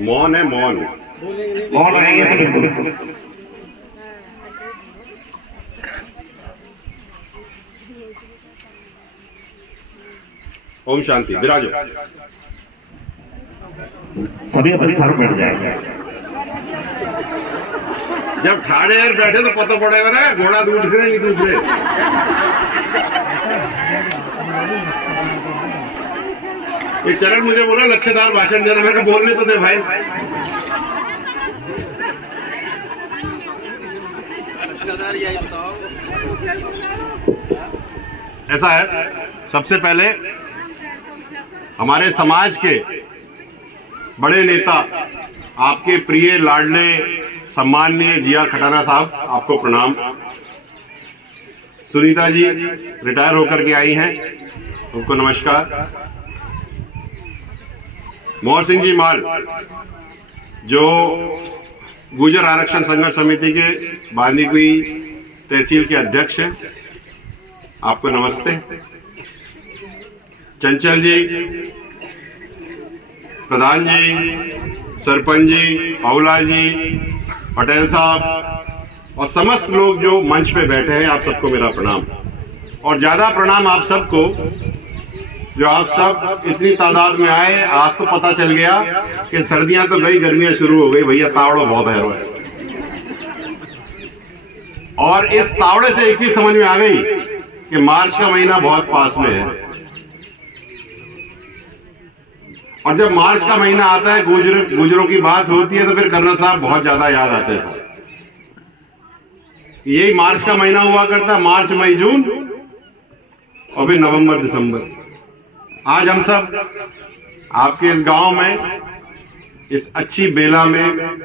मौन है, मौन मौन रहेंगे सब बिल्कुल। ओम शांति। विराजो। सभी अपने सर बैठ जाएंगे। जब ठाड़े बैठे तो पता पड़ेगा ना घोड़ा दूध रहे नहीं दूध रहे। एक चरण मुझे बोला लच्छेदार भाषण देना, मैं कहा बोलने तो दे भाई। ऐसा है, सबसे पहले हमारे समाज के बड़े नेता, आपके प्रिय लाडले सम्माननीय जिया खटाना साहब, आपको प्रणाम। सुनीता जी रिटायर होकर के आई हैं, उनको नमस्कार। मोहर सिंह जी माल, जो गुर्जर आरक्षण संघर्ष समिति के बांदीकुई तहसील के अध्यक्ष हैं, आपको नमस्ते। चंचल जी, प्रधान जी, सरपंच जी, पाउला जी, पटेल साहब और समस्त लोग जो मंच पे बैठे हैं, आप सबको मेरा प्रणाम। और ज्यादा प्रणाम आप सबको जो आप सब इतनी तादाद में आए। आज तो पता चल गया कि सर्दियां तो गई, गर्मियां शुरू हो गई। भैया तावड़ो बहुत है। और इस तावड़े से एक चीज समझ में आ गई कि मार्च का महीना बहुत पास में है। और जब मार्च का महीना आता है, गुजरों की बात होती है, तो फिर कर्नल साहब बहुत ज्यादा याद आते हैं। यही मार्च का महीना हुआ करता है, मार्च मई जून और फिर नवंबर दिसंबर। आज हम सब आपके इस गांव में, इस अच्छी बेला में,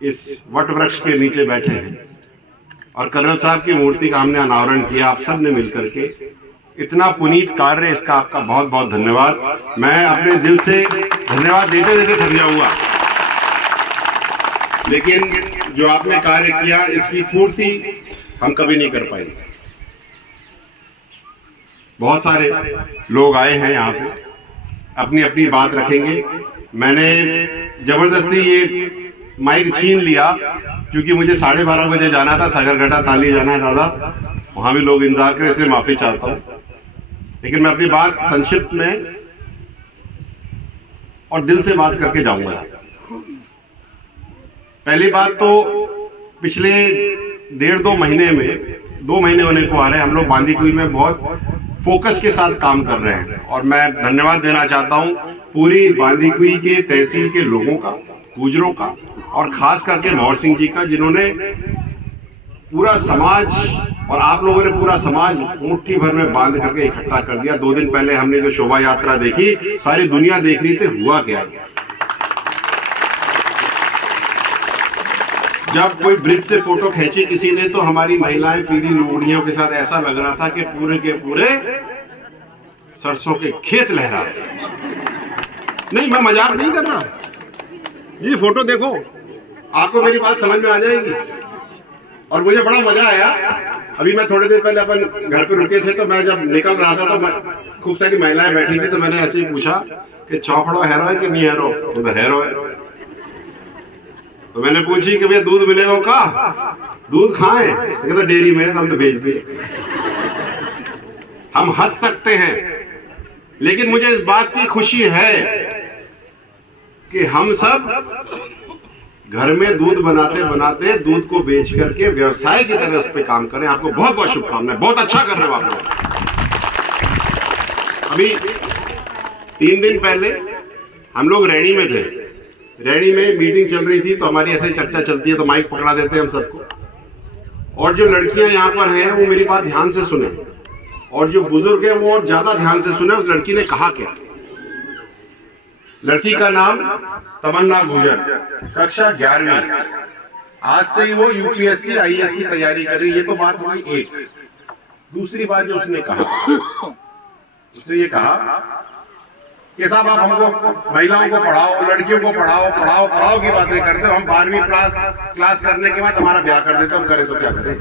इस वट वृक्ष के नीचे बैठे हैं और कर्नल साहब की मूर्ति का हमने अनावरण किया, आप सब ने मिलकर के। इतना पुनीत कार्य, इसका आपका बहुत बहुत धन्यवाद। मैं अपने दिल से धन्यवाद देते देते थक जाऊंगा, लेकिन जो आपने कार्य किया इसकी पूर्ति हम कभी नहीं कर पाएंगे। बहुत सारे लोग आए हैं यहाँ पे, अपनी अपनी बात रखेंगे। मैंने जबरदस्ती ये माइक छीन लिया क्योंकि मुझे 12:30 बजे जाना था, सागरघाटा ताली जाना है दादा, वहां भी लोग इंतजार करें, इसलिए माफी चाहता हूँ। लेकिन मैं अपनी बात संक्षिप्त में और दिल से बात करके जाऊंगा। पहली बात तो पिछले 1.5-2 महीने में, 2 महीने होने को आ रहे हैं, हम लोग बांदीकुई में बहुत फोकस के साथ काम कर रहे हैं। और मैं धन्यवाद देना चाहता हूं पूरी बांदीकुई के तहसील के लोगों का, गुजरों का, और खास करके मोहर सिंह जी का, जिन्होंने पूरा समाज और आप लोगों ने पूरा समाज मुट्ठी भर में बांध करके इकट्ठा कर दिया। 2 दिन पहले हमने जो शोभा यात्रा देखी, सारी दुनिया देख रही थी हुआ क्या। जब कोई ब्रिज से फोटो खींची किसी ने, तो हमारी महिलाएं पीली लुगड़ियों के साथ ऐसा लग रहा था कि पूरे के पूरे सरसों के खेत लहरा। नहीं, मैं मजाक नहीं कर रहा, ये फोटो देखो, आपको मेरी बात समझ में आ जाएगी। और मुझे बड़ा मजा आया। अभी मैं थोड़ी देर पहले अपन घर पे रुके थे, तो मैं जब निकल रहा था तो खूब सारी महिलाएं बैठी थी, तो मैंने ऐसे ही पूछा कि चौकड़ो हैरो है कि नहीं हैरो? तो हैरो है। तो मैंने पूछी कि भैया दूध मिलेगा का? दूध खाएं? कहता डेयरी में, हम तो भेज दिए। हम हंस सकते हैं, लेकिन मुझे इस बात की खुशी है कि हम सब घर में दूध बनाते बनाते दूध को बेच करके व्यवसाय की तरह उस पर काम करें। आपको बहुत बहुत शुभकामनाएं, बहुत अच्छा कर रहे हो आप लोग। अभी 3 दिन पहले हम लोग रैणी में थे। रैणी में मीटिंग चल रही थी, तो हमारी ऐसे ही चर्चा चलती है, तो माइक पकड़ा देते हैं हम सबको। और जो लड़कियां यहाँ पर हैं वो मेरी बात ध्यान से सुने, और जो बुजुर्ग हैं वो और ज्यादा ध्यान से सुने। उस लड़की ने कहा क्या? लड़की का नाम तमन्ना गुजर, कक्षा 11वीं। आज से ही वो यूपीएससी आईएएस की तैयारी कर रही है। ये तो बात हुई एक। दूसरी बात जो उसने कहा, उसने ये कहा कि साहब आप हमको महिलाओं को पढ़ाओ, लड़कियों को पढ़ाओ, पढ़ाओ पढ़ाओ की बातें करते हो। हम 12वीं क्लास करने के बाद हमारा ब्याह कर देते हो, हम करें तो क्या करें?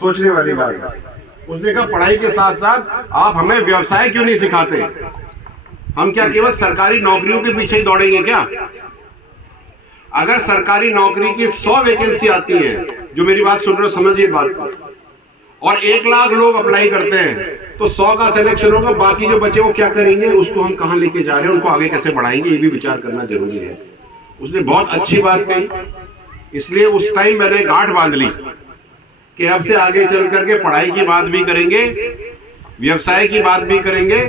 सोचने वाली बात है। उसने कहा पढ़ाई के साथ साथ आप हमें व्यवसाय क्यों नहीं सिखाते? हम क्या केवल सरकारी नौकरियों के पीछे ही दौड़ेंगे क्या? अगर सरकारी नौकरी की 100 वैकेंसी आती है, जो मेरी बात सुन रहे हो समझिए बात को, और 1 लाख लोग अप्लाई करते हैं, तो 100 का सिलेक्शन होगा, बाकी जो बचे वो क्या करेंगे? उसको हम कहां लेके जा रहे हैं, उनको आगे कैसे बढ़ाएंगे, ये भी विचार करना जरूरी है। उसने बहुत अच्छी बात कही, इसलिए उस टाइम मैंने गांठ बांध ली कि अब से आगे चल करके पढ़ाई की बात भी करेंगे, व्यवसाय की बात भी करेंगे,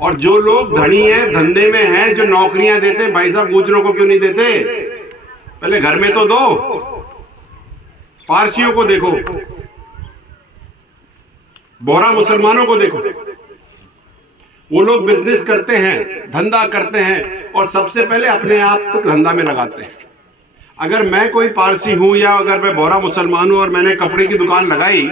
और जो लोग धनी है, धंधे में हैं, जो नौकरियां देते, भाई साहब गुजरों को क्यों नहीं देते? पहले घर में तो दो। पारसियों को देखो, बोहरा मुसलमानों को देखो, वो लोग बिजनेस करते हैं, धंधा करते हैं, और सबसे पहले अपने आप को धंधा में लगाते हैं। अगर मैं कोई पारसी हूं या अगर मैं बोहरा मुसलमान हूं और मैंने कपड़े की दुकान लगाई,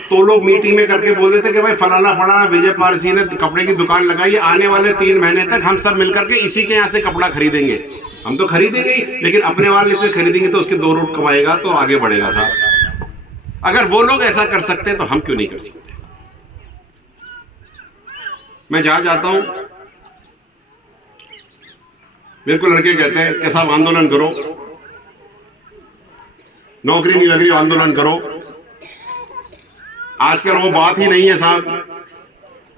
तो लोग मीटिंग में करके बोल देते कि भाई फलाना फलाना विजय पारसी ने कपड़े की दुकान लगाई, आने वाले 3 महीने तक हम सब मिलकर के इसी के यहाँ से कपड़ा खरीदेंगे। हम तो खरीदेंगे ही, लेकिन अपने वाले से खरीदेंगे तो उसके 2 रूट कमाएगा तो आगे बढ़ेगा साहब। अगर वो लोग ऐसा कर सकते हैं तो हम क्यों नहीं कर सकते? मैं जहां जाता हूं, मेरे को लड़के कहते हैं कि साहब आंदोलन करो, नौकरी नहीं लग रही, आंदोलन करो। आजकल वो बात ही नहीं है साहब।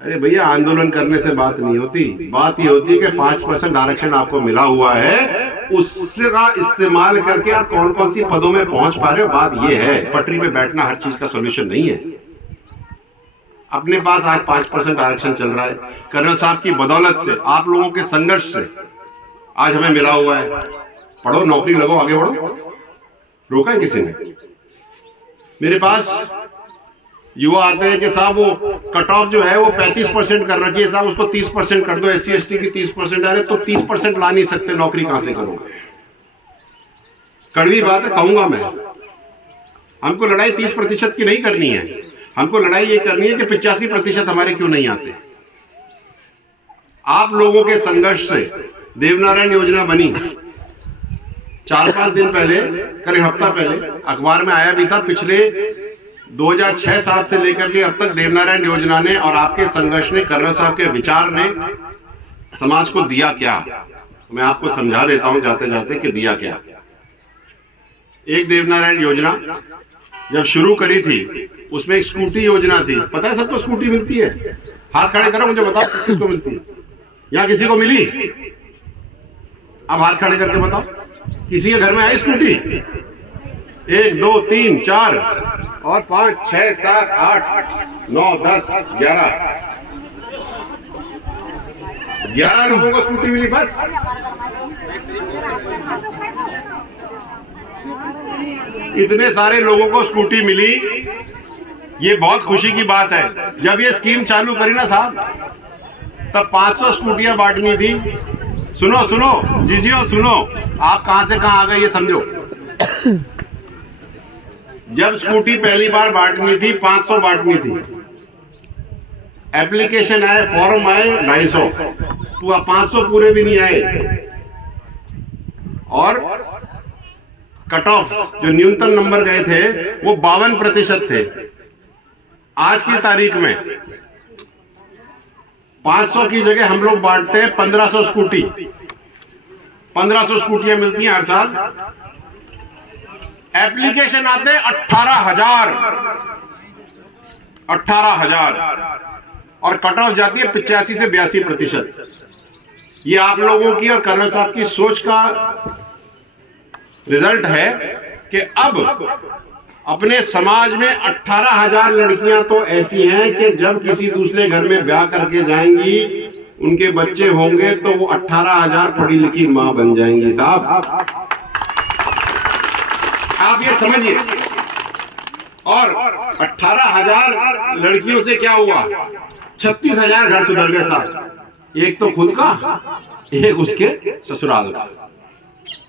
अरे भैया, आंदोलन करने से बात नहीं होती, बात ये होती है कि 5% आरक्षण आपको मिला हुआ है, उसका इस्तेमाल करके आप कौन कौन सी पदों में पहुंच पा रहे हो। बात ये है, पटरी पे बैठना हर चीज का सॉल्यूशन नहीं है। अपने पास आज 5% आरक्षण चल रहा है, कर्नल साहब की बदौलत से, आप लोगों के संघर्ष से आज हमें मिला हुआ है। पढ़ो, नौकरी लगो, आगे बढ़ो। रोका है किसी ने? मेरे पास युवा आते हैं कि साहब वो कट ऑफ जो है वो 35% कर रखी है साहब, उसको 30% कर दो, SC ST की 30% आ रहे, तो 30% ला नहीं सकते, नौकरी कहां से करोगे? कड़वी बात है, कहूंगा मैं। हमको लड़ाई 30% की नहीं करनी है, हमको लड़ाई ये करनी है कि 85% हमारे क्यों नहीं आते। आप लोगों के संघर्ष से देवनारायण योजना बनी। 4-5 दिन पहले, करीब हफ्ता पहले अखबार में आया भी था। पिछले 2006-7 से लेकर के अब तक देवनारायण योजना ने और आपके संघर्ष ने, कर्नल साहब के विचार ने समाज को दिया क्या। मैं आपको समझा देता हूं जाते जाते कि दिया क्या। एक देवनारायण योजना जब शुरू करी थी, उसमें एक स्कूटी योजना थी। पता है सबको स्कूटी मिलती है? हाथ खड़े करो, मुझे बताओ किसको मिलती है? यहाँ किसी को मिली? अब हाथ खड़े करके बताओ, किसी के घर में आई स्कूटी? 1 2 3 4 और 5 6 7 8 9 10 11 लोगों को स्कूटी मिली बस। इतने सारे लोगों को स्कूटी मिली, ये बहुत खुशी की बात है। जब ये स्कीम चालू करी ना साहब, तब 500 स्कूटियां बांटनी थी। सुनो सुनो जीजियो, सुनो, आप कहां से कहां आ गए ये समझो। जब स्कूटी पहली बार बांटनी थी, 500 बांटनी थी। एप्लीकेशन आए, फॉर्म आए 250, 500 पूरे भी नहीं आए। और कट ऑफ जो न्यूनतम नंबर गए थे वो 52% थे। आज की तारीख में 500 की जगह हम लोग बांटते हैं 1500 स्कूटी। 1500 स्कूटियां मिलती हैं हर साल। एप्लीकेशन आते हैं 18,000 और कट ऑफ जाती है 85 से 82%। ये आप लोगों की और कर्नल साहब की सोच का रिजल्ट है कि अब अपने समाज में 18,000 लड़कियां तो ऐसी हैं कि जब किसी दूसरे घर में ब्याह करके जाएंगी, उनके बच्चे होंगे तो वो 18,000 पढ़ी लिखी मां बन जाएंगी। साहब आप ये समझिए। और 18,000 लड़कियों से क्या हुआ? 36,000 घर सुधर गए साहब। एक तो खुद का, एक उसके ससुराल का।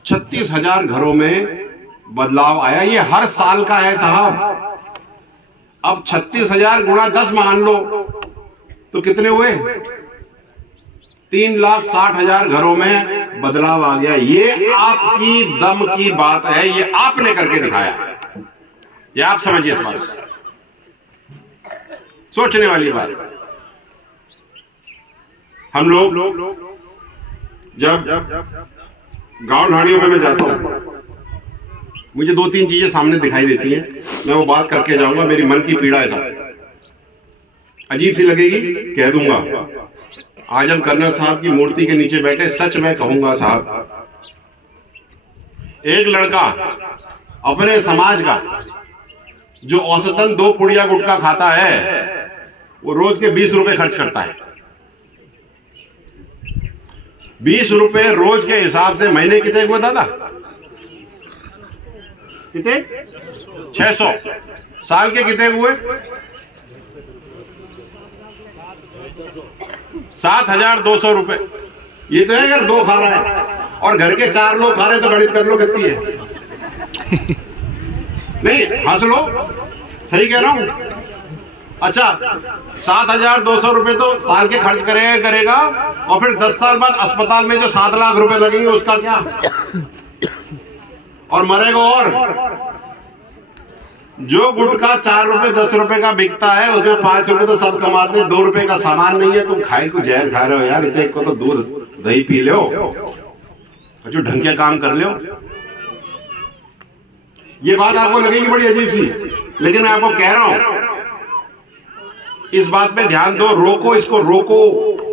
36,000 घरों में बदलाव आया। ये हर साल का है साहब। अब 36,000 गुणा 10 मान लो तो कितने हुए? 3,60,000 घरों में बदलाव आ गया। ये आपकी दम की बात है, ये आपने करके दिखाया। ये आप समझिए, इस बात सोचने वाली बात। हम लोग जब गांव ढाणियों में मैं जाता हूँ, मुझे 2-3 चीजें सामने दिखाई देती हैं, मैं वो बात करके जाऊंगा। मेरी मन की पीड़ा है साहब, अजीब सी लगेगी, कह दूंगा। आजम कर्नल साहब की मूर्ति के नीचे बैठे सच मैं कहूंगा साहब, एक लड़का अपने समाज का जो औसतन 2 पुड़िया गुटखा खाता है, वो रोज के 20 रुपए खर्च करता है। 20 रुपए रोज के हिसाब से महीने कितने हुए दादा? कितने? 600। साल के कितने हुए? 7,200 रुपए। ये तो है अगर 2 खा रहा है, और घर के 4 लोग खा रहे तो गणित कर लो कितनी है। नहीं हंस लो, सही कह रहा हूं। अच्छा, 7,200 रुपए तो साल के खर्च करेगा, और फिर 10 साल बाद अस्पताल में जो 7 लाख रुपए लगेंगे उसका क्या? और मरेगा। और जो गुटखा 4 रुपए 10 रुपए का बिकता है, उसमें 5 रुपए तो सब कमाते हैं, 2 रुपए का सामान नहीं है। तुम खाए को जहर खा रहे हो यार, इतने को तो दूध दही पी लो, जो ढंग के काम कर लो। ये बात आपको लगेगी बड़ी अजीब सी, लेकिन मैं आपको कह रहा हूं, इस बात पे ध्यान दो, रोको इसको, रोको।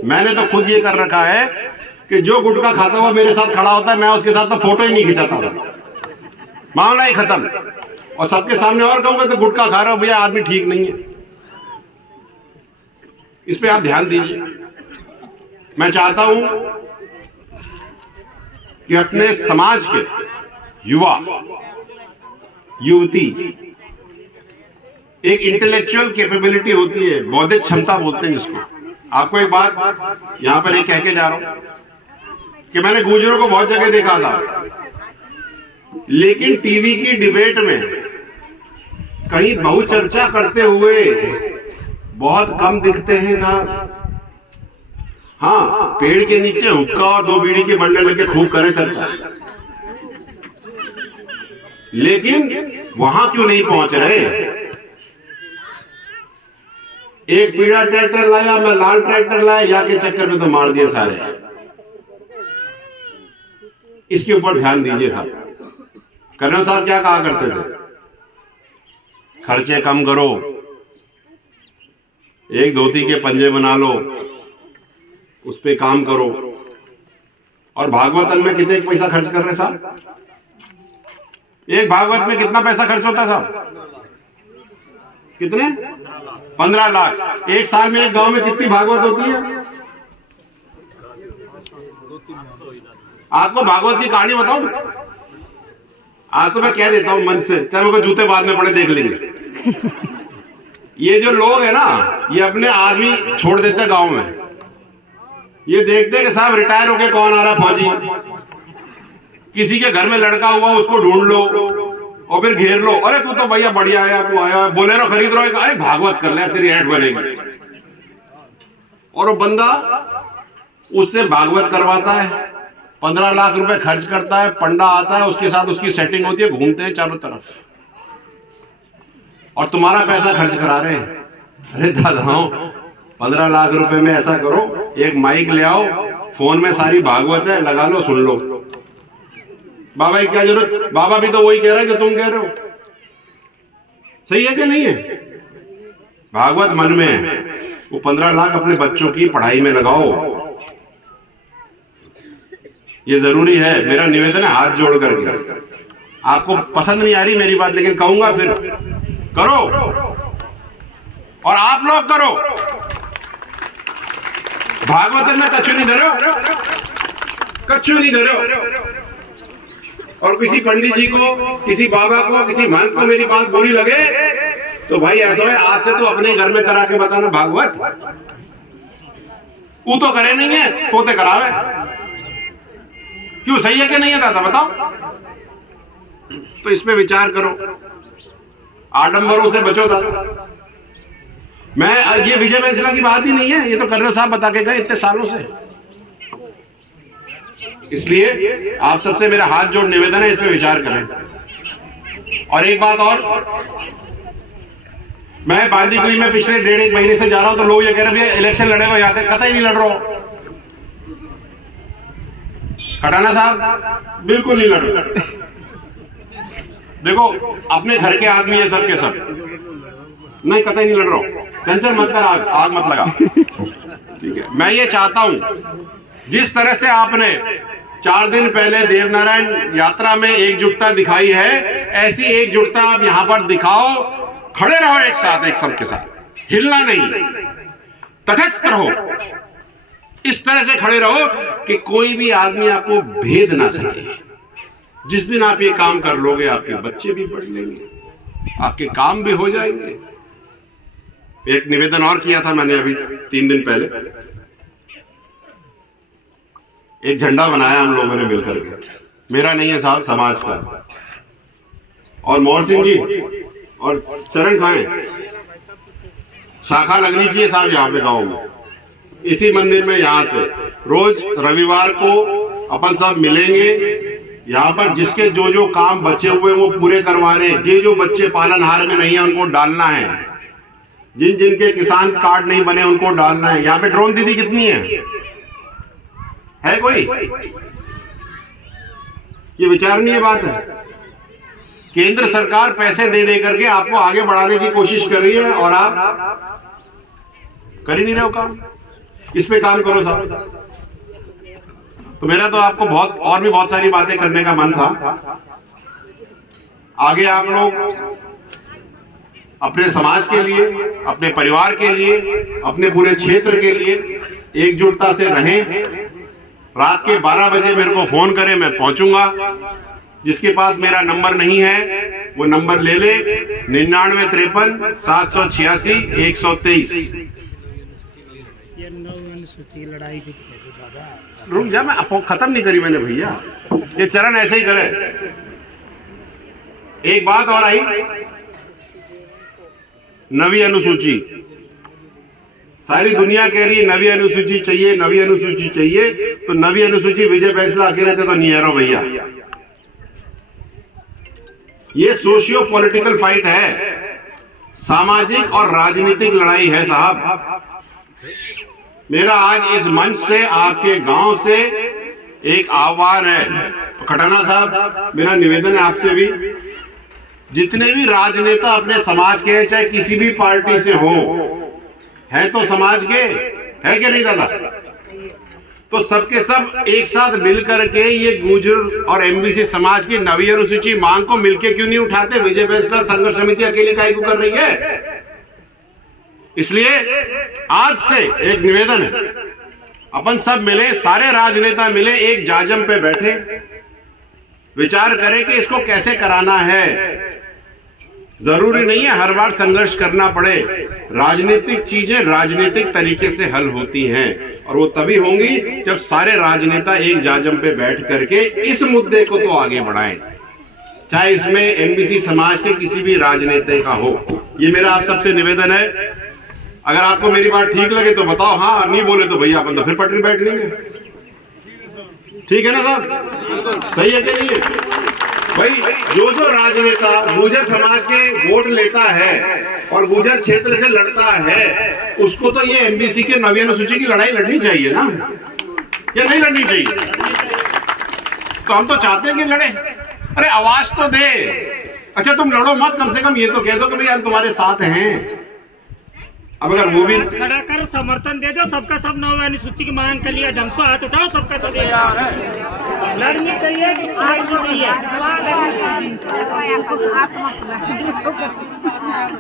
मैंने तो खुद ये कर रखा है कि जो गुटखा खाता हुआ मेरे साथ खड़ा होता है, मैं उसके साथ तो फोटो ही नहीं खिंचाता था, मामला ही खत्म। और सबके सामने और कहूंगा तो गुटखा खा रहा हूं भैया, आदमी ठीक नहीं है। इस पे आप ध्यान दीजिए। मैं चाहता हूं कि अपने समाज के युवा युवती, एक इंटेलेक्चुअल कैपेबिलिटी होती है, बौद्धिक क्षमता बोलते हैं जिसको। आपको एक बात यहां पर एक कह के जा रहा हूं कि मैंने गुजरों को बहुत जगह देखा था, लेकिन टीवी की डिबेट में कहीं बहुचर्चा करते हुए बहुत कम दिखते हैं साहब। हाँ, पेड़ के नीचे हुक्का और 2 बीड़ी के बंडे लेके खूब करें चर्चा, लेकिन वहां क्यों नहीं पहुंच रहे? एक पीला ट्रैक्टर लाया, मैं लाल ट्रैक्टर लाया, या के चक्कर में तो मार दिए सारे। इसके ऊपर ध्यान दीजिए साहब। कर्नल साहब क्या कहा करते थे? खर्चे कम करो, एक धोती के पंजे बना लो, उस पे काम करो। और भागवतन में कितने पैसा खर्च कर रहे साहब? एक भागवत में कितना पैसा खर्च होता है साहब? कितने? 15 लाख। एक साल में एक गांव में कितनी भागवत होती है? आपको भागवत की कहानी बताऊं? आज तो मैं कह देता हूं मन से, चाहे मेरे को जूते बाद में पड़े देख लेंगे। ये जो लोग है ना, ये अपने आदमी छोड़ देते गांव में। ये देखते हैं कि साहब रिटायर होके कौन आ रहा फौजी, किसी के घर में लड़का हुआ उसको ढूंढ लो और फिर घेर लो। अरे तू तो भैया बढ़िया आया, तू आया, बोलेरो खरीद रहा है, अरे भागवत कर ले, तेरी ऐड बनेगी। और वो बंदा उससे भागवत करवाता है, 15 लाख रुपए खर्च करता है, पंडा आता है, उसके साथ उसकी सेटिंग होती है, घूमते हैं चारों तरफ, और तुम्हारा पैसा खर्च करा रहे हैं। अरे दादाओं, 15 लाख रुपए में ऐसा करो, एक माइक ले आओ, फोन में सारी भागवत है, लगा लो, सुन लो। बाबा की क्या जरूरत? बाबा भी तो वही कह रहा है जो तुम कह रहे हो। सही है कि नहीं है? भागवत मन में है, वो 15 लाख अपने बच्चों की पढ़ाई में लगाओ। ये जरूरी है। मेरा निवेदन है हाथ जोड़ करके। आपको पसंद नहीं आ रही मेरी बात, लेकिन कहूंगा फिर, करो और आप लोग करो। भागवत में कच्छु नहीं धरो, कच्छु नहीं धरो। और किसी पंडित जी को, किसी बाबा को, किसी महंत को मेरी बात बुरी लगे तो भाई ऐसा है, आज से तो अपने घर में करा के बताना भागवत। वो तो करे नहीं है, तोते करावे। क्यों, सही है कि नहीं है दादा, बताओ? तो इस पे विचार करो, आडंबरों से बचो दादा। मैं ये विजय बैंसला की बात ही नहीं है, ये तो कर्नल साहब बता के गए इतने सालों से। इसलिए आप सबसे मेरा हाथ जोड़ निवेदन है, इस पे विचार करें। और एक बात और, मैं बांदीकुई में पिछले 1.5 महीने से जा रहा हूं तो लोग ये कह रहे हैं इलेक्शन लड़ेगा, यहाँ तक कतई नहीं लड़ रहा हूं। खटाना साहब बिल्कुल नहीं लड़ रहे। देखो अपने घर के आदमी है सबके सब, नहीं कतई नहीं लड़ रहा हूं, टेंशन मत कर, आग मत लगा, ठीक है। मैं ये चाहता हूं जिस तरह से आपने 4 दिन पहले देवनारायण यात्रा में एकजुटता दिखाई है, ऐसी एकजुटता आप यहां पर दिखाओ, खड़े रहो एक साथ, एक सबके साथ, हिलना नहीं, तटस्थ रहो, इस तरह से खड़े रहो कि कोई भी आदमी आपको भेद ना सके। जिस दिन आप ये काम कर लोगे, आपके बच्चे भी पढ़ लेंगे, आपके काम भी हो जाएंगे। एक निवेदन और किया था मैंने अभी 3 दिन पहले, एक झंडा बनाया हम लोगों ने मिलकर के, मेरा नहीं है साहब, समाज का। और मोहर सिंह जी और चरण खाएं, शाखा लगनी चाहिए साहब यहाँ पे गांव में, इसी मंदिर में। यहाँ से रोज रविवार को अपन सब मिलेंगे यहाँ पर, जिसके जो जो काम बचे हुए वो पूरे करवाने, जो बच्चे पालनहार में नहीं है उनको डालना है, जिन जिनके किसान कार्ड नहीं बने उनको डालना है। यहाँ पे ड्रोन दीदी कितनी है कोई? ये विचारणीय बात है। केंद्र सरकार पैसे दे दे करके आपको आगे बढ़ाने की कोशिश कर रही है और आप कर ही नहीं रहे हो काम। इस पे काम करो साहब। तो मेरा तो आपको बहुत सारी बातें करने का मन था। आगे आप लोग अपने समाज के लिए, अपने परिवार के लिए, अपने पूरे क्षेत्र के लिए एकजुटता से रहें। रात के 12 बजे मेरे को फोन करें, मैं पहुंचूंगा। जिसके पास मेरा नंबर नहीं है वो नंबर ले ले, 9953 786 123। रुक जा, मैं खत्म नहीं करी मैंने भैया, ये चरण ऐसे ही करे। एक बात और आई, नवी अनुसूची, सारी दुनिया कह रही है नवी अनुसूची चाहिए, नवी अनुसूची चाहिए। तो नवी अनुसूची विजय फैसला अकेले थे तो नहीं है रो भैया। ये सोशियो पॉलिटिकल फाइट है, सामाजिक और राजनीतिक लड़ाई है साहब। मेरा आज इस मंच से, आपके गांव से एक आह्वान है। खटाना साहब, मेरा निवेदन है आपसे भी, जितने भी राजनेता अपने समाज के, चाहे किसी भी पार्टी से हो, है तो समाज के, है कि नहीं दादा? तो सबके सब एक साथ मिलकर के ये गुर्जर और एमबीसी समाज की नवी अनुसूची मांग को मिलके क्यों नहीं उठाते? विजय फैसला संघर्ष समिति अकेले काहे को कर रही है? इसलिए आज से एक निवेदन है, अपन सब मिले, सारे राजनेता मिले, एक जाजम पे बैठे, विचार करें कि इसको कैसे कराना है। जरूरी नहीं है हर बार संघर्ष करना पड़े। राजनीतिक चीजें राजनीतिक तरीके से हल होती हैं, और वो तभी होंगी जब सारे राजनेता एक जाजम पे बैठ करके इस मुद्दे को तो आगे बढ़ाएं, चाहे इसमें एमबीसी समाज के किसी भी राजनेता का हो। ये मेरा आप सबसे निवेदन है। अगर आपको मेरी बात ठीक लगे तो बताओ, हाँ, नहीं बोले तो भैया अपन तो फिर पटरी बैठ लेंगे। ठीक है ना साहब? सही है कि नहीं है भाई? जो राजनेता गुर्जर समाज के वोट लेता है और गुर्जर क्षेत्र से लड़ता है, उसको तो ये एमबीसी के नवी अनुसूची की लड़ाई लड़नी चाहिए ना, या नहीं लड़नी चाहिए? तो हम तो चाहते हैं कि लड़े। अरे आवाज तो दे। अच्छा तुम लड़ो मत, कम से कम ये तो कह दो कि भाई हम तुम्हारे साथ हैं। अब अगर वो भी खड़ा कर समर्थन दे दो, सबका सब नवी अनुसूची की मांग के लिए ढंग से हाथ उठाओ, सबका सब लड़नी चाहिए कि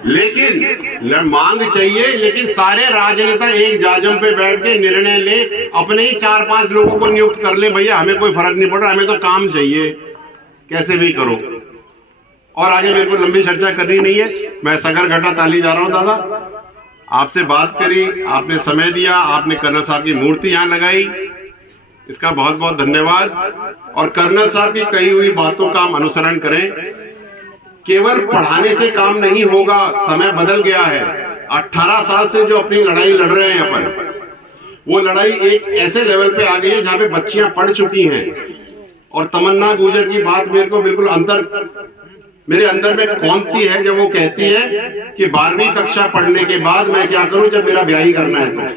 लेकिन मांग चाहिए, लेकिन सारे राजनेता एक जाजम पे बैठ के निर्णय ले, अपने ही 4-5 लोगों को नियुक्त कर ले। भैया हमें कोई फर्क नहीं पड़ रहा, हमें तो काम चाहिए, कैसे भी करो। और आगे मेरे को लंबी चर्चा करनी नहीं है, मैं सगर घटा ताली जा रहा हूं। दादा आपसे बात करी, आपने समय दिया, आपने कर्नल साहब की मूर्ति यहाँ लगाई, इसका बहुत बहुत धन्यवाद। और कर्नल साहब की कही हुई बातों का हम अनुसरण करें। केवल पढ़ाने से काम नहीं होगा, समय बदल गया है। 18 साल से जो अपनी लड़ाई लड़ रहे हैं अपन, वो लड़ाई एक ऐसे लेवल पे आ गई है जहां पे बच्चियां पढ़ चुकी हैं। और तमन्ना गुर्जर की बात मेरे को बिल्कुल मेरे अंदर में कौंधती है जब वो कहती है कि 12वीं कक्षा पढ़ने के बाद मैं क्या करूं जब मेरा ब्याह ही करना है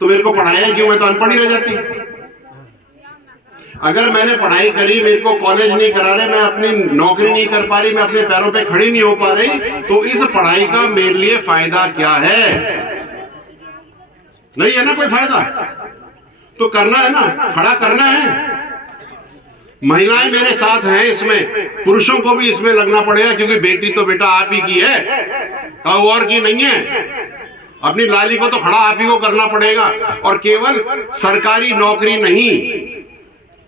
तो मेरे को पढ़ाया क्यों, मैं तो अनपढ़ ही रह जाती। अगर मैंने पढ़ाई करी, मेरे को कॉलेज नहीं करा रहे, मैं अपनी नौकरी नहीं कर पा रही, मैं अपने पैरों पे खड़ी नहीं हो पा रही, तो इस पढ़ाई का मेरे लिए फायदा क्या है? नहीं है ना कोई फायदा। तो करना है ना, खड़ा करना है। महिलाएं मेरे साथ हैं इसमें, पुरुषों को भी इसमें लगना पड़ेगा, क्योंकि बेटी तो बेटा आप ही की है, और की नहीं है। अपनी लाली को तो खड़ा आप ही को करना पड़ेगा। और केवल सरकारी नौकरी नहीं,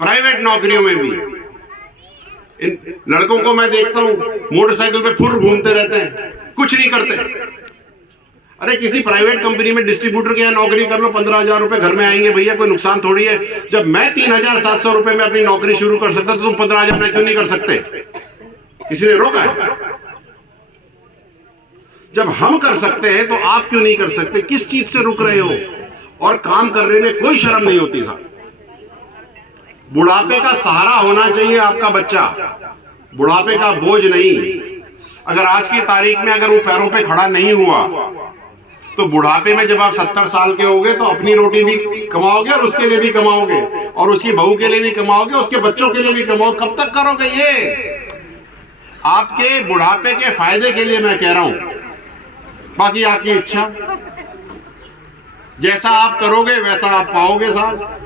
प्राइवेट नौकरियों में भी इन लड़कों को मैं देखता हूं मोटरसाइकिल पे फुर घूमते रहते हैं, कुछ नहीं करते। अरे किसी प्राइवेट कंपनी में डिस्ट्रीब्यूटर के यहाँ नौकरी कर लो, 15,000 रुपए घर में आएंगे भैया, कोई नुकसान थोड़ी है। जब मैं 3,700 रुपए में अपनी नौकरी शुरू कर सकता, तो तुम 15,000 में क्यों नहीं कर सकते? किसी ने रोका है? जब हम कर सकते हैं तो आप क्यों नहीं कर सकते? किस चीज से रुक रहे हो? और काम करने में कोई शर्म नहीं होती साहब। बुढ़ापे का सहारा होना चाहिए आपका बच्चा, बुढ़ापे का बोझ नहीं। अगर आज की तारीख में अगर वो पैरों पे खड़ा नहीं हुआ, तो बुढ़ापे में जब आप 70 साल के होगे तो अपनी रोटी भी कमाओगे और उसके लिए भी कमाओगे, और उसकी बहू के लिए भी कमाओगे, उसके बच्चों के लिए भी कमाओगे। कब तक करोगे ये? आपके बुढ़ापे के फायदे के लिए मैं कह रहा हूं, बाकी आपकी इच्छा। जैसा आप करोगे वैसा आप पाओगे साहब।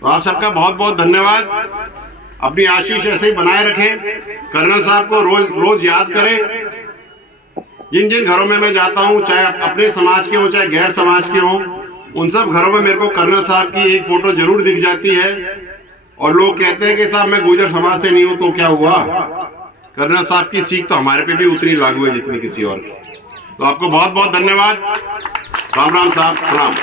तो आप सबका बहुत बहुत धन्यवाद। अपनी आशीष ऐसे ही बनाए रखें। कर्नल साहब को रोज रोज याद करें। जिन जिन घरों में मैं जाता हूं, चाहे अपने समाज के हो चाहे गैर समाज के हो, उन सब घरों में मेरे को कर्नल साहब की एक फोटो जरूर दिख जाती है। और लोग कहते हैं कि साहब मैं गुर्जर समाज से नहीं हूं, तो क्या हुआ? कर्नल साहब की सीख तो हमारे पे भी उतनी लागू है जितनी किसी और की। तो आपको बहुत बहुत धन्यवाद। राम राम साहब, प्रणाम।